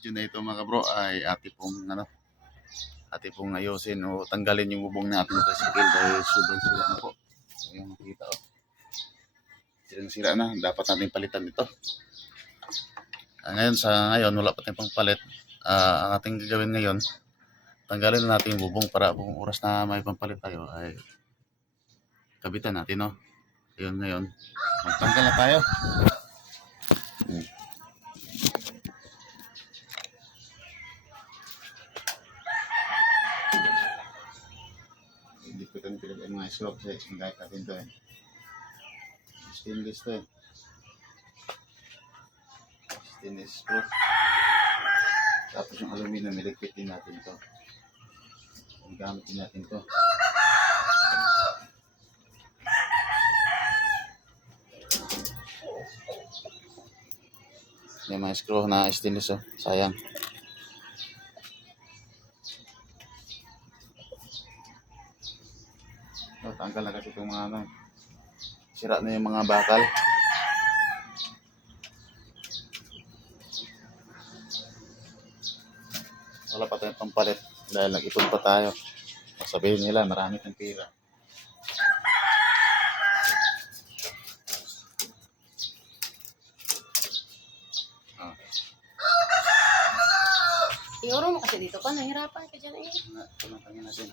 Video na ito mga bro ay ate pong ayusin o tanggalin yung bubong na ating tricycle dahil sobrang sira na po. Ayan makita sira na, dapat natin palitan ito. Ngayon wala pa tayong pangpalit. Ang ating gagawin ngayon, tanggalin na natin yung bubong para kung oras na may pampalit tayo ay kabitan natin, no? Ayun, ngayon magtanggal na tayo. Hindi ko ito pinag mga slope kasi gagawin natin ito stainless to stainless screw. Tapos yung aluminum, iligpit din natin ito. Gamit din natin ito. May mga screw na stainless sayang. Tanggal na kasi itong mga sira na yung mga bakal. Wala pa tayong pampalit dahil nag-ipon pa tayo. Sabihin nila marami ng pera. Iuro mo kasi dito ka, nahirapan ka dyan eh. Tunang natin.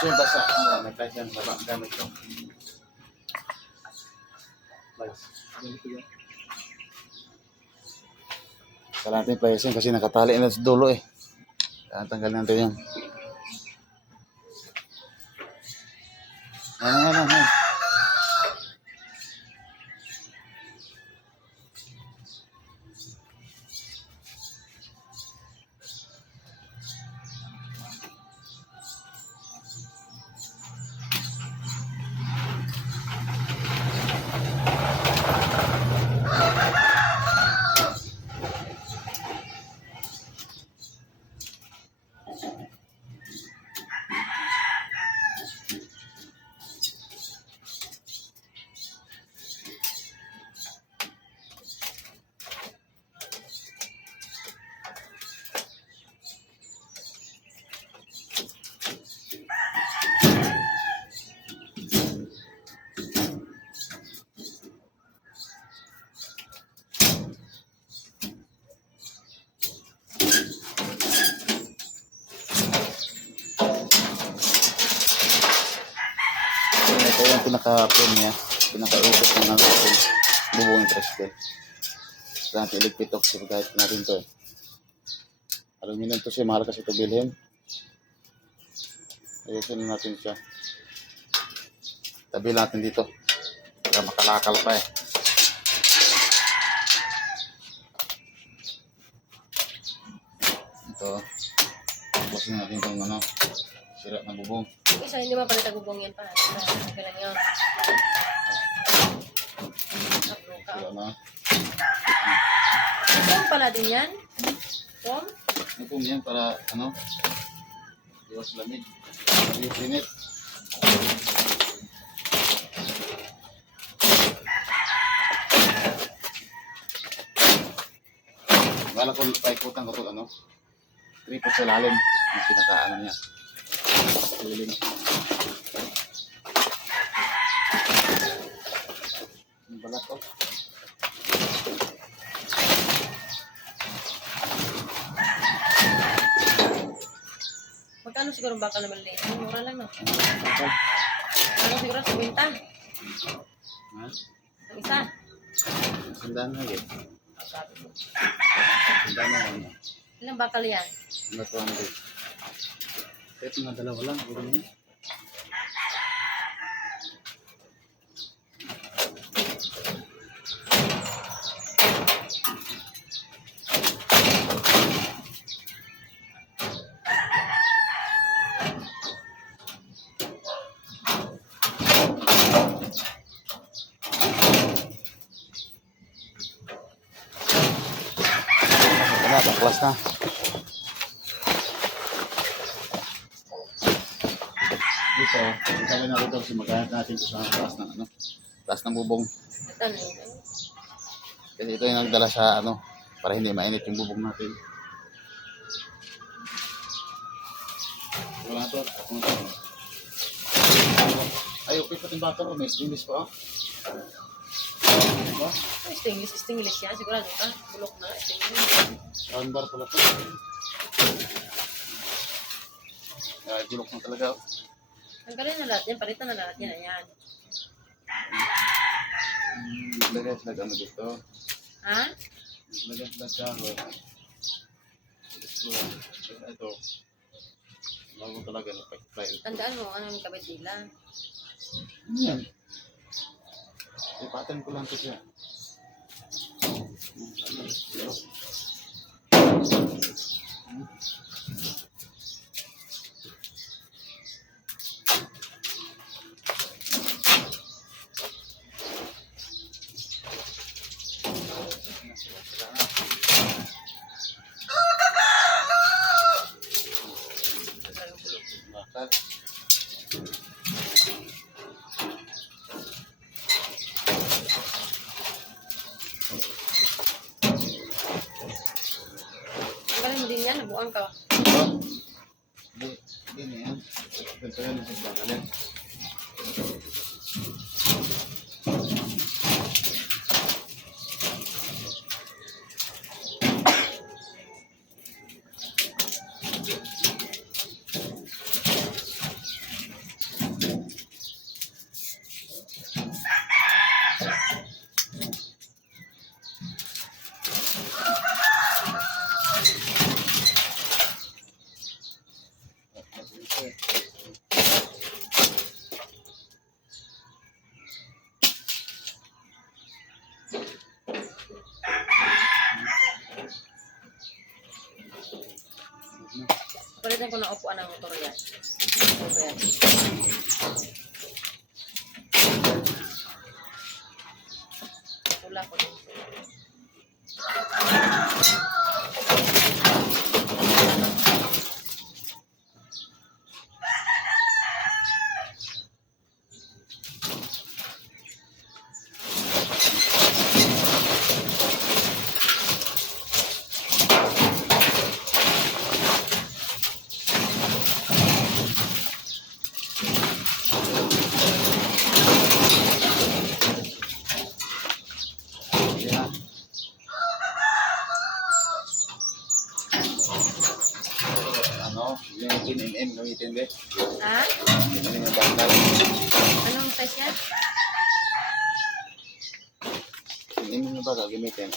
So yung basa, nag-type yan sa gamit ko. Kailangan natin playasin kasi nakatali na sa dulo eh. Kaya tanggalin natin yan. Ano. Ito yung pinaka-pin niya, pinaka-ikot ng natin bubong yung tricycle. Kaya natin iligpit off kasi kahit natin ito aluminum to siya, mahal kasi ito bilhin. Ayusin natin siya. Tabi natin dito para makalakal pa Ito, tapusin natin itong sira ng bubong. Isa, hindi mapalit ang bubong yan pa. Nagalan yun. Sira na. Ito pala din yan? Tom? Ito yan para iwas lamig. Iwas init. Wala ko paikutan ko ito tripod sa lalim yung pinakaano niya. Siling. Yung balat ko. Magkano siguro ang bakal na maliit? Mura lang, no? Okay. Ano siguro sa kwenta? Ha? Ang isa? Sandaan na yun. Sabi mo. Sandaan na. Ilang bakal yan? Ano 200? Kahit mga dalawa lang. Puro niya. Tuklas na. Dito, ang kami na rito kasi maghanap natin ito sa taas ng ano, taas ng bubong. At ano yun? Kasi ito yung nagdala sa ano, para hindi mainit yung bubong natin. Wala to, ako na to. Ay, okay pa yung bata ko, may stainless pa. Diba? Ay, stainless yan. Sigurado ka. Bulok na. Stainless. Round bar pala to. Ay, bulok na talaga. Tanggalin na lahat yan. Palitan na lahat yan. Ayan. Lagay ano dito. Ha? Lagay kahoy. Ito. Bago talaga na pa-file. Tandaan mo, anong kabit nila. Ano yan? Ipatan ko lang ito siya. Bakal. Tanggalin mo din yan. Nabuang ka. Hindi na yan. Ganito yan ang pagbagalin. Palitan ko na upuan ng motor yan. Ito yan. Wala ko din. Yan. Ano? Yung 10mm gamitin ba? Ha? 10mm yung bakal. Anong size yan? 10mm yung bakal gamitin.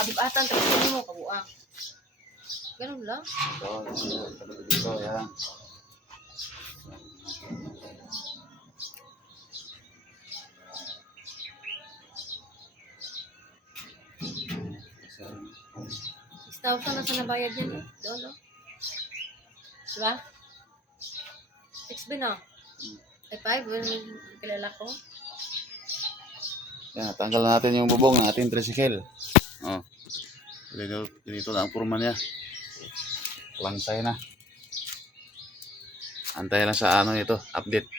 Abib-atan. Tapos mo kabuang. Ganun lang. Ito, dito, yan. Tawag na sa nabayad yan eh. Doon, no? Diba? 6 na. Ay, 5. Kilala ko. Yan, tanggal na natin yung bubong ng ating tricycle. Oh. Dito na ang purma niya. Langsay na. Antay lang sa ano ito, update.